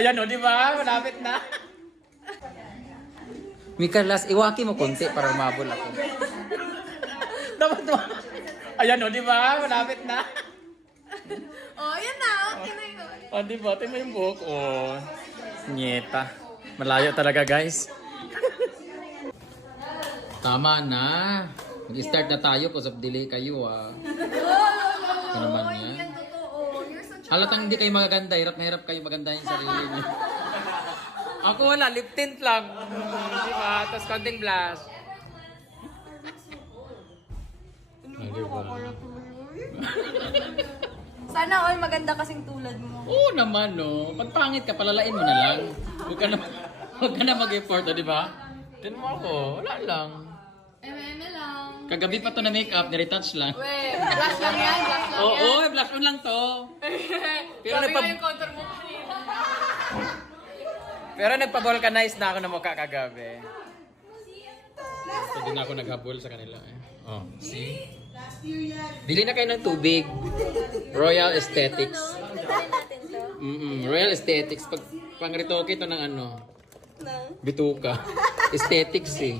Ayan o, di ba? Malapit na. Mika, last, iwaki mo konti para umabol ako. Dapat mo. Ayan o, di ba? Malapit na. Oh, yan na. Okay na yun. O, di ba? Tingnan mo yung buhok. Oh, nyeta. Malayo talaga, guys. Tama na. Mag-start na tayo because of delay kayo, ah. Ito naman Oh, yan. yan totoo. You're such a... Halatang hindi kayo magaganda. Hirap na hirap kayo maganda yung sarili niyo. Ako wala, lip tint lang. Di ba? Tapos konting blush. Diba? Sana all maganda kasing tulad mo. Oo naman, no. Pag pangit ka, palalain mo na lang. Huwag ka na mag-effort, di ba? Tignan mo ako, wala lang. Eme lang. Kagabi pa to na makeup, niretouch lang. Wait, blush lang yan, blush lang Oo, yan. blush on lang to. Pero Sabi nagpa- nga yung contour mo kanina. Pero nagpa-vulcanize na ako ng mukha kagabi. Hindi na ako naghabol sa kanila eh. Oh, see? Bili na kayo ng tubig. Royal Aesthetics. Royal Aesthetics. Pang retoke ito ng ano? Bituka. Aesthetics eh.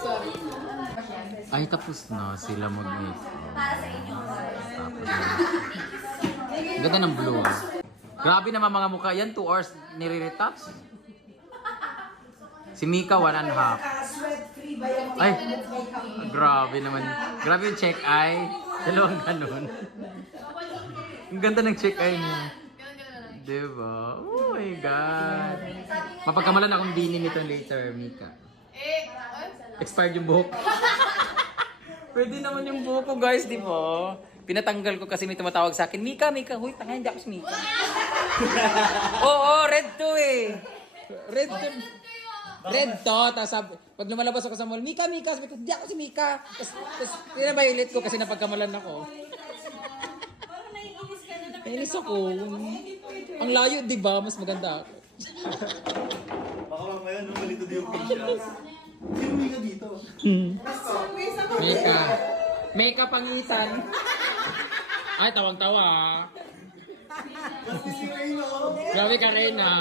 Sorry. Ay, tapos na sila mag-make. Para sa inyo. Tapos na. Ganda ng blue ah. Grabe naman mga mukha. Yan, 2 hours nire-retouch. Si Mika, 1.5. Ay, grabe naman. Grabe yung check eye. Dalawang ganun. Ang ganda ng check eye niya. Diba? Oh my God. Mapagkamalan akong bini nito later, Mika. Expired yung buhok. Pwede naman yung buhok ko, guys, di ba? Pinatanggal ko kasi may tumatawag sa akin, Mika, huy, tanga, hindi ako si Mika. Oo, red to eh. Red to. Red to, tapos pag lumalabas ako sa mall, Mika, sabi ko, hindi ako si Mika. Tapos pinabayulit ko kasi napagkamalan ako. Nainis ako. Ang layo, di ba? Mas maganda ako. Baka mamaya nung malito din yung patience. Sino Mika dito? Mika pangitan. Ay, tawang-tawa. Kasi si Reyna oh. Grabe ka, Reyna.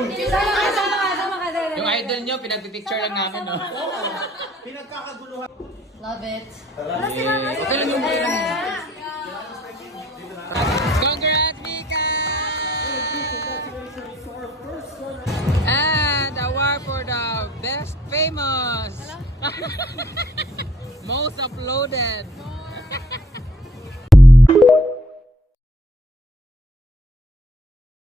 Sama ka. Yung idol nyo, pinagpipicture lang namin, no? Pinagkakaguluhan. Love it. Okay lang yung buhay lang. Congrats, Mika! And award for the best famous. Most uploaded.